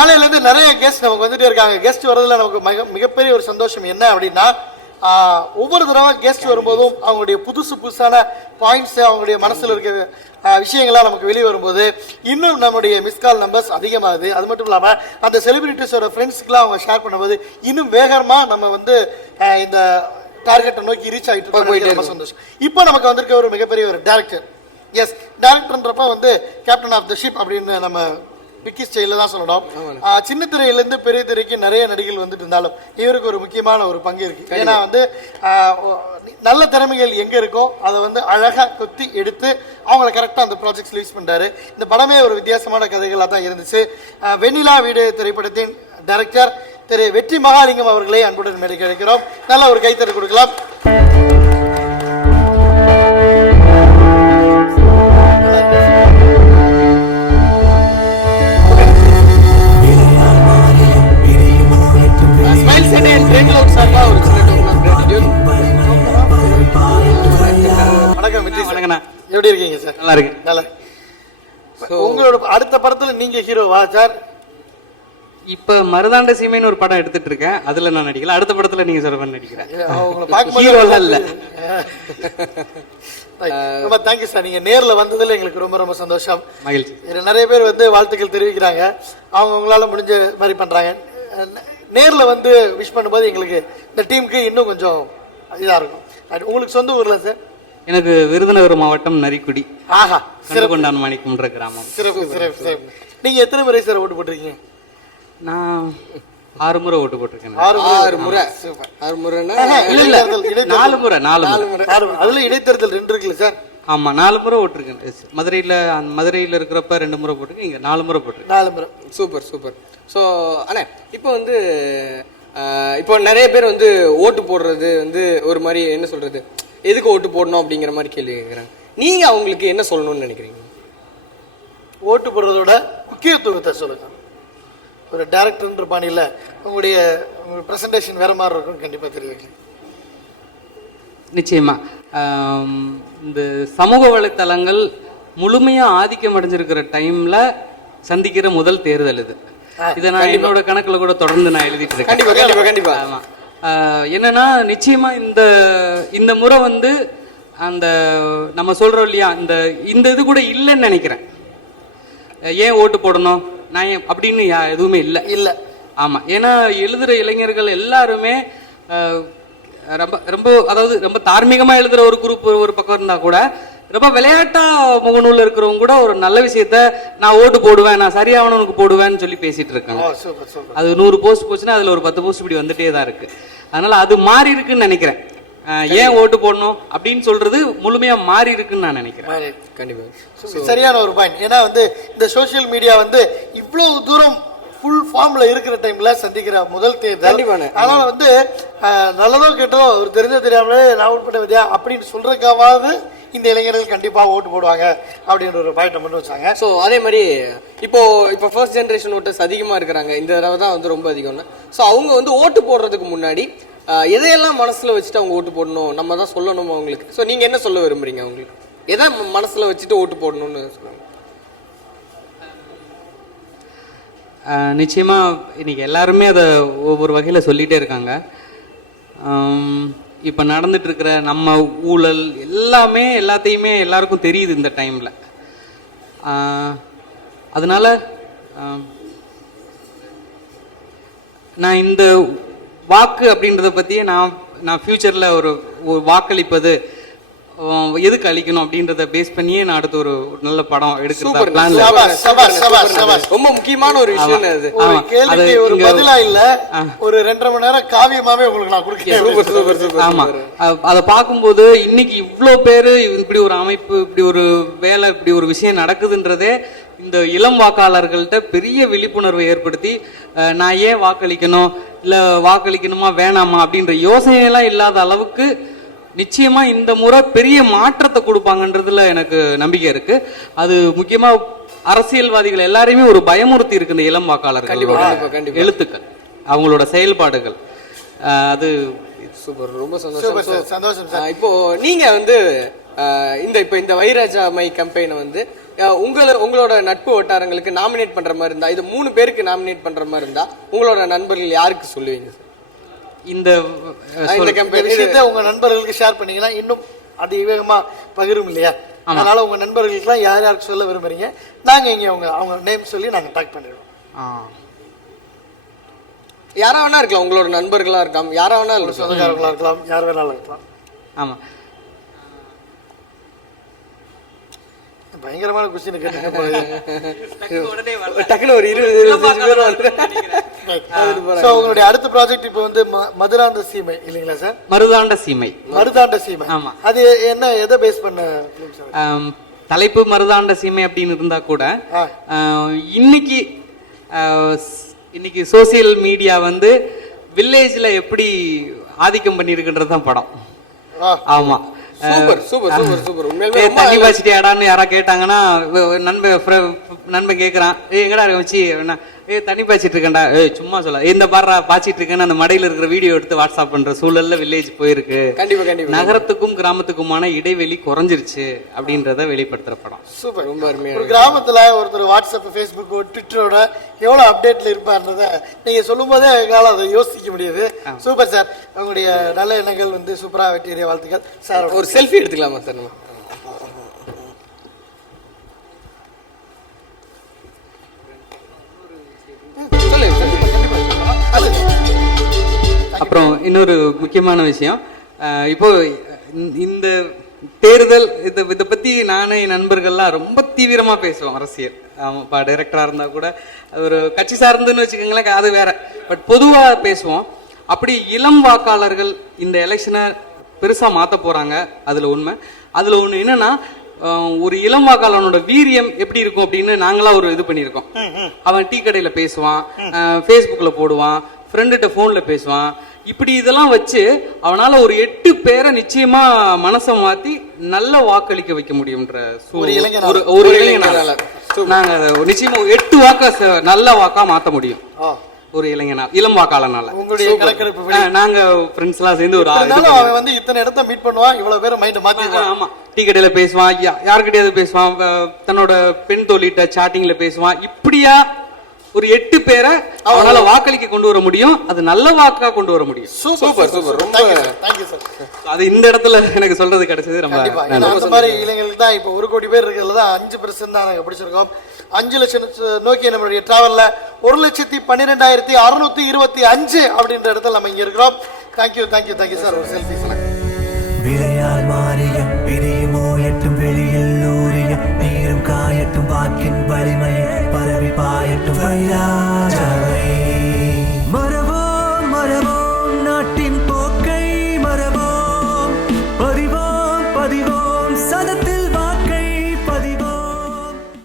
காலையிலேருந்து நிறைய கெஸ்ட் நமக்கு வந்துட்டே இருக்காங்க. கெஸ்ட் வரதுல நமக்கு மிகப்பெரிய ஒரு சந்தோஷம் என்ன அப்படின்னா, ஒவ்வொரு தடவை கெஸ்ட் வரும்போதும் அவங்களுடைய புதுசான பாயிண்ட்ஸ், அவங்களுடைய மனசில் இருக்கிற விஷயங்கள்லாம் நமக்கு வெளியே வரும்போது இன்னும் நம்முடைய மிஸ்கால் நம்பர்ஸ் அதிகமாகுது. அது மட்டும் இல்லாமல் அந்த செலிபிரிட்டிஸோட ஃப்ரெண்ட்ஸ்க்குலாம் அவங்க ஷேர் பண்ணும்போது இன்னும் வேகமாக நம்ம வந்து இந்த டார்கெட்டை நோக்கி ரீச் ஆகிட்டு இருக்கோம். ரொம்ப சந்தோஷம். இப்போ நமக்கு வந்திருக்க ஒரு மிகப்பெரிய ஒரு டேரக்டர். எஸ், டேரக்டர்ன்றப்ப வந்து கேப்டன் ஆஃப் த ஷிப் அப்படின்னு நம்ம விக்கி ஸ்டைலில் தான் சொல்லணும். சின்ன திரையிலேருந்து பெரிய திரைக்கு நிறைய நடிகள் வந்துட்டு இருந்தாலும் இவருக்கு ஒரு முக்கியமான ஒரு பங்கு இருக்கு. ஏன்னா வந்து நல்ல திறமைகள் எங்கே இருக்கோ அதை வந்து அழகாக கொத்தி எடுத்து அவங்கள கரெக்டாக அந்த ப்ராஜெக்ட்ஸ் ரிலீஸ் பண்ணுறாரு. இந்த படமே ஒரு வித்தியாசமான கதைகளாக தான் இருந்துச்சு. வெண்ணிலா வீடு திரைப்படத்தின் டைரக்டர் திரு வெற்றி மகாலிங்கம் அவர்களே அன்புடன் மேடை கிடைக்கிறோம். நல்ல ஒரு கைத்தறி கொடுக்கலாம். எப்படி இருக்கீங்க சார்? நல்லா இருக்கு. நல்லா. உங்களோட அடுத்த படத்துல நீங்க ஹீரோவா சார்? இப்ப மருதாண்ட சீமைன்னு ஒரு படம் எடுத்துட்டு இருக்கேன். அதுல நான் நடிக்கல. அடுத்த படத்துல நீங்க சொல்ற நடிக்கிறேன். ரொம்ப தேங்க்யூ சார். நீங்க நேர்ல வந்ததுல எங்களுக்கு ரொம்ப ரொம்ப சந்தோஷம், மகிழ்ச்சி. நிறைய பேர் வந்து வாழ்த்துக்கள் தெரிவிக்கிறாங்க. அவங்க உங்களால முடிஞ்ச மாதிரி பண்றாங்க. நேர்ல வந்து விஷ் பண்ணும்போது எங்களுக்கு இந்த டீமுக்கு இன்னும் கொஞ்சம் இதா இருக்கும். உங்களுக்கு சொந்த ஊர்ல சார்? எனக்கு விருதுநகர் மாவட்டம் நரிக்குடி. ஆஹா, சிறகுண்டான் மாணிக்கம்ன்ற கிராமம். சிறப்பு சிறப்பு சிறப்பு. நீங்க எத்தனை முறை சார் ஓட்டு போட்டிருக்கீங்க? நான் 6 முறை ஓட்டு போட்டிருக்கேன். 6 முறை. 6 முறைனா இல்ல இல்ல 4 முறை. 4 முறை. அதுல இடைத்தேர்தல் 2 இருக்குல்ல சார்? ஆமா, 4 முறை ஓட்டிருக்கேன். மதுரையில இருக்கிறப்ப 2 முறை போட்டிருக்கேன். இங்க 4 முறை போட்டிருக்கேன். 4 முறை. Super super. ஸோ அண்ணே, இப்போ வந்து இப்போ நிறைய பேர் வந்து ஓட்டு போடுறது வந்து ஒரு மாதிரி என்ன சொல்றது, எதுக்கு ஓட்டு போடணும் அப்படிங்கிற மாதிரி கேள்வி கேட்குறாங்க. நீங்க அவங்களுக்கு என்ன சொல்லணும்னு நினைக்கிறீங்க? ஓட்டு போடுறதோட முக்கியத்துவத்தை சொல்லுங்க. ஒரு டைரக்டர்ன்ற பாணியில் உங்களுடைய ப்ரெசன்டேஷன் வேற மாதிரி இருக்கும், கண்டிப்பாக தெரிவிக்கணும். நிச்சயமா. இந்த சமூக வலைத்தளங்கள் முழுமையா ஆதிக்கம் அடைஞ்சிருக்கிற டைம்ல சந்திக்கிற முதல் தேர்தல் இது. இதை நான் என்னோட கணக்குல கூட தொடர்ந்து நான் எழுதிட்டு இருக்கேன். கண்டிப்பா. ஆமா. என்னன்னா நிச்சயமா இந்த முறை வந்து அந்த நம்ம சொல்றோம் இல்லையா, இந்த இது கூட இல்லைன்னு நினைக்கிறேன். ஏன் ஓட்டு போடணும் நான் அப்படின்னு எதுவுமே இல்லை. ஆமா, ஏன்னா எழுதுற இளைஞர்கள் எல்லாருமே ரொம்ப ரொம்ப அதாவது ரொம்ப தார்மீகமா எழுதுற ஒரு குரூப் ஒரு பக்கம் இருந்தா கூட, ரொம்ப விளையாட்டா முகநூல் இருக்கிறவங்க கூட ஒரு நல்ல விஷயத்த நான் ஓட்டு போடுவேன், நான் சரியானவனுக்கு போடுவேன்னு சொல்லி பேசிட்டு இருக்காங்க. அது 100 போஸ்ட் போச்சுன்னா அதுல ஒரு 10 போஸ்ட் இப்படி வந்துட்டே தான் இருக்கு. அதனால அது மாறி இருக்குன்னு நினைக்கிறேன். ஏன் ஓட்டு போடணும் அப்படின்னு சொல்றது முழுமையா மாறி இருக்குன்னு நான் நினைக்கிறேன். கண்டிப்பா சரியான ஒரு பாயிண்ட். ஏன்னா வந்து இந்த சோசியல் மீடியா வந்து இவ்வளவு தூரம் ஃபுல் ஃபார்ம்ல இருக்கிற டைம்ல சந்திக்கிற முதல் தேர்தல். அதனால வந்து நல்லதோ கெட்டதோ ஒரு தெரியாமலே நான் ஓட் பண்ண விதியா அப்படின்னு சொல்றதுக்காவது இந்த இளைஞர்கள் கண்டிப்பா ஓட்டு போடுவாங்க அப்படின்ற ஒரு பாயிண்ட் மட்டும் வச்சாங்க. ஸோ அதே மாதிரி இப்போ ஃபர்ஸ்ட் ஜென்ரேஷன் ஓட்டர்ஸ் அதிகமாக இருக்கிறாங்க. இந்த தடவை தான் வந்து ரொம்ப அதிகம்னு. ஸோ அவங்க வந்து ஓட்டு போடுறதுக்கு முன்னாடி எதையெல்லாம் மனசில் வச்சுட்டு அவங்க ஓட்டு போடணும் நம்ம தான் சொல்லணும் அவங்களுக்கு. ஸோ நீங்கள் என்ன சொல்ல விரும்புறீங்க? அவங்களுக்கு எதை மனசில் வச்சுட்டு ஓட்டு போடணும்னு சொல்லுவாங்க? நிச்சயமா இன்னைக்கு எல்லாருமே அதை ஒவ்வொரு வகையில் சொல்லிகிட்டே இருக்காங்க. இப்போ நடந்துட்டு இருக்கிற நம்ம ஊழல் எல்லாத்தையுமே எல்லாருக்கும் தெரியுது இந்த டைமில். அதனால நான் இந்த வாக்கு அப்படின்றத பற்றியே நான் ஃபியூச்சரில் ஒரு வாக்களிப்பது எதுக்கு அளிக்கணும் அப்படின்றத பேஸ் பண்ணியே நான் அடுத்து ஒரு நல்ல படம் எடுக்கிறதா பிளான்ல. ரொம்ப முக்கியமான ஒரு விஷயம் அது. ஒரு பதிலா இல்ல, ஒரு 2.5 மணி நேரம் காவியமாவே உங்களுக்கு நான் கொடுக்கிறேன். ஆமா, அதை பார்க்கும்போது இன்னைக்கு இவ்வளோ பேரு இப்படி ஒரு அமைப்பு, இப்படி ஒரு வேலை, இப்படி ஒரு விஷயம் நடக்குதுன்றதே இந்த இளம் வாக்காளர்கள்ட்ட பெரிய விழிப்புணர்வை ஏற்படுத்தி நான் ஏன் வாக்களிக்கணும், இல்ல வாக்களிக்கணுமா வேணாமா அப்படின்ற யோசனையெல்லாம் இல்லாத அளவுக்கு நிச்சயமா இந்த முறை பெரிய மாற்றத்தை கொடுப்பாங்கன்றதுல எனக்கு நம்பிக்கை இருக்கு. அது முக்கியமா அரசியல்வாதிகள் எல்லாரையுமே ஒரு பயமுறுத்தி இருக்கு இந்த இளம் வாக்காளர்கள் எழுத்துக்கள், அவங்களோட செயல்பாடுகள். அது சூப்பர், ரொம்ப சந்தோஷம். இப்போ நீங்க வந்து இந்த வைராஜா மை கம்பெயினை வந்து உங்களோட நட்பு வட்டாரங்களுக்கு நாமினேட் பண்ற மாதிரி இருந்தா, இது 3 பேருக்கு நாமினேட் பண்ற மாதிரி இருந்தா உங்களோட நண்பர்கள் யாருக்கு சொல்லுவீங்க சார்? இந்த இந்த விஷயத்தை உங்க நண்பர்களுக்கு ஷேர் பண்ணீங்கன்னா இன்னும் அதிவேகமா பகிரும் இல்லையா? அதனால உங்க நண்பர்களுக்குலாம் யார் யாருக்கு சொல்ல விரும்புறீங்க, நாங்க இங்க அவங்க நேம் சொல்லி நாங்க டாக் பண்ணிடுவோம். யாரா வேணா இருக்கலாம், உங்களோட நண்பர்களா இருக்கலாம், யாரா வேணா இருக்கலாம், சொந்தக்காரங்களா இருக்கலாம், யார் வேணாலும் இருக்கலாம். ஆமா, பயங்கரமான கொஸ்டின் கேட்டுக்க போகுது. டக்குனு ஒரு 20-25 பேர் வந்து. உங்களுடைய அடுத்த ப்ராஜெக்ட் இப்போ வந்து மதுராந்த சீமை இல்லைங்களா சார்? மருதாண்ட சீமை. மருதாண்ட சீமை, ஆமா. அது என்ன, எதை பேஸ் பண்ண தலைப்பு மருதாண்ட சீமை அப்படின்னு இருந்தா கூட இன்னைக்கு சோசியல் மீடியா வந்து வில்லேஜ்ல எப்படி ஆதிக்கம் பண்ணிருக்குன்றது தான் படம். ஆமா, சூப்பர் சூப்பர் சூப்பர் சூப்பர். உண்மையிலே தண்ணி பாய்ச்சிட்டியாடான்னு யாரா கேட்டாங்கன்னா நண்பன் கேட்கறான், எங்கடா வச்சு தண்ணி பாய்ச்சிட்டு இருக்கேன்டா, சும்மா சொல்ல இந்த பாடுறா பாய்ச்சிட்டு இருக்கேன்னு அந்த மடையில இருக்கிற வீடியோ எடுத்து வாட்ஸ்அப் பண்ற சூழல்ல வில்லேஜ் போயிருக்கு. கண்டிப்பா கண்டிப்பா. நகரத்துக்கும் கிராமத்துக்குமான இடைவெளி குறைஞ்சிருச்சு அப்படின்றத வெளிப்படுத்துற படம். சூப்பர், ரொம்ப அருமையா. ஒரு கிராமத்துல ஒருத்தர் வாட்ஸ்அப், ஃபேஸ்புக், ட்விட்டரோட எவ்வளவு அப்டேட்ல இருப்பாருன்றத நீங்க சொல்லும் போதே எங்களால் அதை யோசிக்க முடியுது. சூப்பர் சார், உங்களுடைய நல்ல எண்ணங்கள் வந்து சூப்பரா வெற்றிய வாழ்த்துக்கள் சார். ஒரு செல்ஃபி எடுத்துக்கலாமா சார் நம்ம? அப்புறம் இன்னொரு முக்கியமான விஷயம், இப்போ இந்த தேர்தல் இதை பத்தி நானே என் நண்பர்கள்லாம் ரொம்ப தீவிரமா பேசுவோம். அரசியல் டைரக்டரா இருந்தா கூட ஒரு கட்சி சார்ந்துன்னு வச்சுக்கோங்களேன், அது வேற. பட் பொதுவா பேசுவோம். அப்படி இளம் வாக்காளர்கள் இந்த எலெக்ஷனை பெருசா மாத்த போறாங்க. அதுல உண்மை. அதுல ஒண்ணு என்னன்னா, ஒரு இளம் வாக்காளனோட வீரியம் எப்படி இருக்கும் அப்படின்னு நாங்களா ஒரு இது பண்ணியிருக்கோம். அவன் டீ கடையில பேசுவான், ஃபேஸ்புக்ல போடுவான், ஃப்ரெண்டுகிட்ட போன்ல பேசுவான். இப்படி இதெல்லாம் வச்சு அவனால ஒரு 8 பேரை நிச்சயமா மனசை மாத்தி நல்ல வாக்களிக்க வைக்க முடியும்ன்ற ஒரு இளைஞனால நாங்க நிச்சயமா 8 வாக்க நல்ல வாக்கா மாத்த முடியும். ஒரு இளைஞனா, இளம் வாக்காளனால. நாங்க ஃப்ரெண்ட்ஸ் எல்லாம் சேர்ந்து ஒரு அவன் வந்து இத்தனை இடத்த மீட் பண்ணுவான், இவ்வளவு பேரை மைண்ட் மாத்திடுவான். ஆமா, டீ கடையில பேசுவான், யாருக்கிட்டயாவது பேசுவான், தன்னோட பெண் தோழிட்ட சாட்டிங்ல பேசுவான். இப்படியா ஒரு 8 பேரை அவனால வாக்களிக்க கொண்டு வர முடியும். அது நல்ல வாக்கா கொண்டு வர முடியும். சூப்பர் சூப்பர், ரொம்ப தேங்க்யூ சார். அது இந்த இடத்துல எனக்கு சொல்றது கிடைச்சது ரொம்ப. அந்த மாதிரி இளைஞர்கள் தான் இப்போ 1 கோடி பேர் இருக்கிறதுல தான் 5% தான் நாங்கள் பிடிச்சிருக்கோம். 5 லட்சம் நோக்கி நம்மளுடைய டிராவல்ல 1,12,625 அப்படின்ற இடத்துல நம்ம இங்க இருக்கிறோம். Thank you thank you thank you sir. ஒரு செல்ஃபி சார். விளையால் மாறிய விரியுமோ எட்டும் வெளியில் ஊறிய நீரும் காயட்டும் வாக்கின் வலிமை